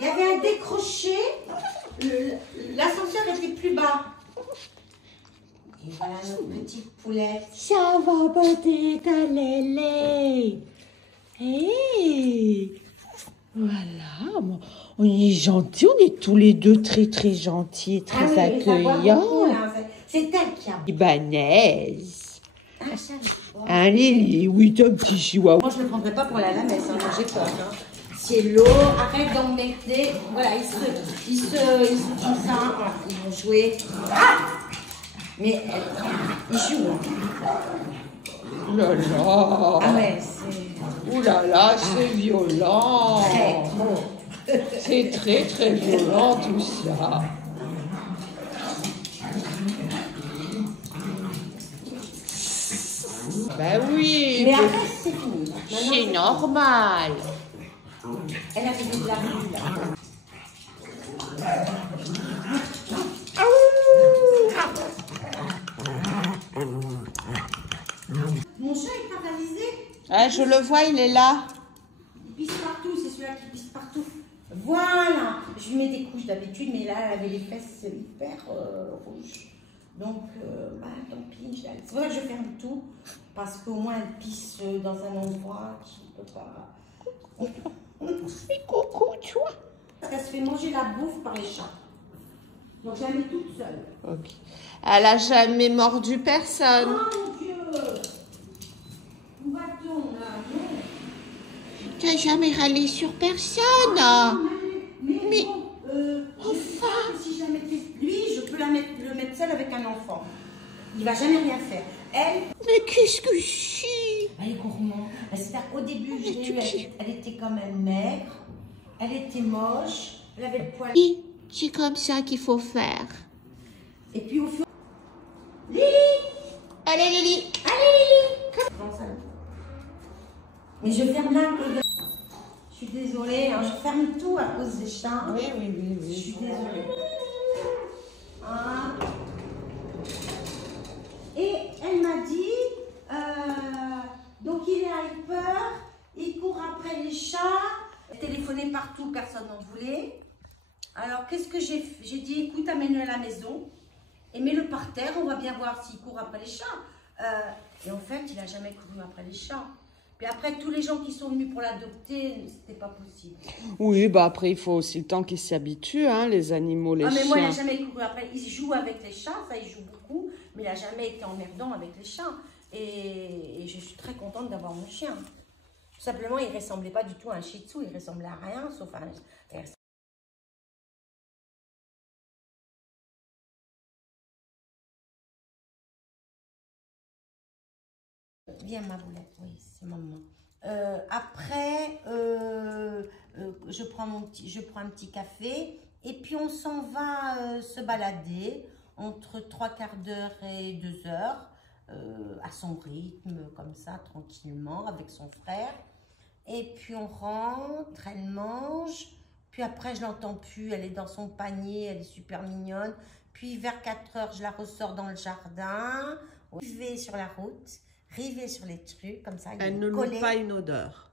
Il y avait un décroché. L'ascenseur était plus bas. Et voilà notre petite poulette. Ça va, petite Lélé. Hey. Voilà, bon, on est gentils, on est tous les deux très très gentils et très accueillants. C'est elle qui a. Libanaise. Ah, ça, Hein, Lily, oui, t'es un petit chihuahua. moi, je ne le prendrais pas pour la lamesse, hein, j'ai peur. Hein. C'est l'eau, arrête d'embêter. Voilà, ils font ça, voilà, ils vont jouer. Ah, mais ils jouent. Ouh là là. Ah ouais, c'est. Ouh là là, c'est violent. Très. C'est très très violent tout ça. Ben oui, Mais après, c'est fini. c'est normal. Elle a fait de la rue, là. Mon chat est paralysé. Ah, je le vois, il est là. Il pisse partout, c'est celui-là qui pisse partout. Voilà. Je lui mets des couches d'habitude, mais là, elle avait les fesses hyper rouges. Donc, bah, tant pis. C'est pour ça que je ferme tout, parce qu'au moins, elle pisse dans un endroit qui ne peut pas... Mais coucou, tu vois. Elle se fait manger la bouffe par les chats. Donc, je la mets toute seule. Ok. Elle a jamais mordu personne. Oh mon Dieu! Où va-t-on là? Non. T'as jamais râlé sur personne. Mais enfin. si je la mettais, lui, je peux le mettre seul avec un enfant. Il va jamais rien faire. Elle, Mais qu'est-ce que c'est? elle est gourmande. C'est-à-dire qu'au début, je l'ai eue, elle était quand même maigre, elle était moche, elle avait le poil. Oui, c'est comme ça qu'il faut faire. Et puis au fur Lily! Allez, Lily. Allez Lily! Mais je ferme là à cause de... Je suis désolée, hein, je ferme tout à cause des chats. Oui, oui, oui, Je oui. suis désolée. Hein? Et elle m'a dit, donc il est hyper, il court après les chats, téléphoné partout, personne n'en voulait. Alors qu'est-ce que j'ai fait? J'ai dit, écoute, amène-le à la maison et mets-le par terre, on va bien voir s'il court après les chats. Et en fait, il n'a jamais couru après les chats. Puis après, tous les gens qui sont venus pour l'adopter, c'était pas possible. Oui, bah après, il faut aussi le temps qu'ils s'y habituent, hein, les animaux, les Ah, mais chiens. moi, il n'a jamais couru après. Il joue avec les chats, ça, il joue beaucoup, mais il n'a jamais été emmerdant avec les chats. Et je suis très contente d'avoir mon chien. Tout simplement, il ne ressemblait pas du tout à un shih tzu, il ressemblait à rien, sauf à un... Viens, ma boulette, oui, c'est maman. Après, je prends un petit café et puis on s'en va se balader entre 3/4 d'heure et 2 heures à son rythme, comme ça, tranquillement, avec son frère. Et puis on rentre, elle mange, puis après je l'entends plus, elle est dans son panier, elle est super mignonne. Puis vers 4 heures, je la ressors dans le jardin, river sur la route, river sur les trucs, comme ça. Elle ne loue pas une odeur.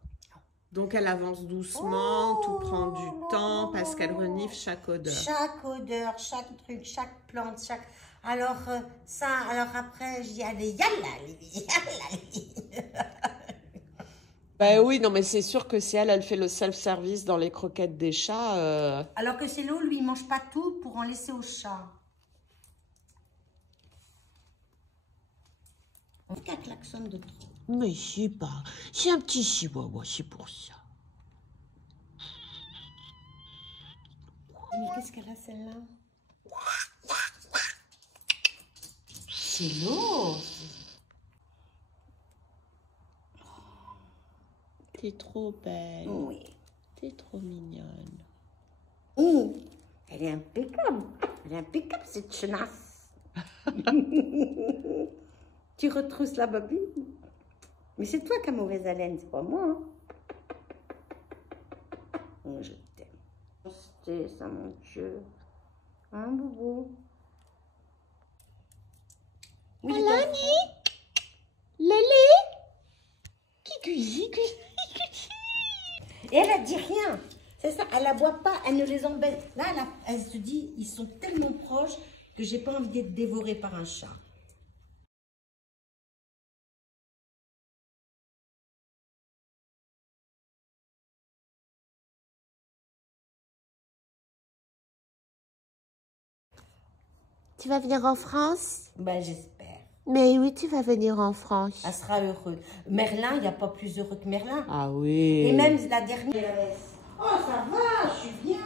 Donc elle avance doucement, tout prend du temps parce qu'elle renifle chaque odeur. Chaque odeur, chaque truc, chaque plante, chaque... Alors alors après je dis allez, yalla, Lily, yalla, Lily. Ben oui, non mais c'est sûr que si elle fait le self-service dans les croquettes des chats... Alors que c'est l'eau, lui, il mange pas tout pour en laisser au chat. On fait qu'un klaxon de trop. Mais c'est pas... C'est un petit chihuahua, c'est pour ça. Mais qu'est-ce qu'elle a celle-là? C'est l'eau. T'es trop belle. Oui. T'es trop mignonne. Oh, elle est impeccable. Elle est impeccable, cette chenasse. Tu retrousses la babine. Mais c'est toi qui as mauvaise haleine, c'est pas moi. Hein. Oh, je t'aime. C'était ça, mon Dieu. Hein, boubou? Oui, Alani, Lélé, qui cuisine. et elle a dit rien. C'est ça, elle la voit pas, elle ne les embête. Là, elle se dit, ils sont tellement proches que j'ai pas envie d'être dévorée par un chat. Tu vas venir en France? Ben, j'espère. Mais oui, tu vas venir en France. Elle sera heureuse. Merlin, il n'y a pas plus heureux que Merlin. Ah oui. Et même la dernière. Oh, ça va, je suis bien.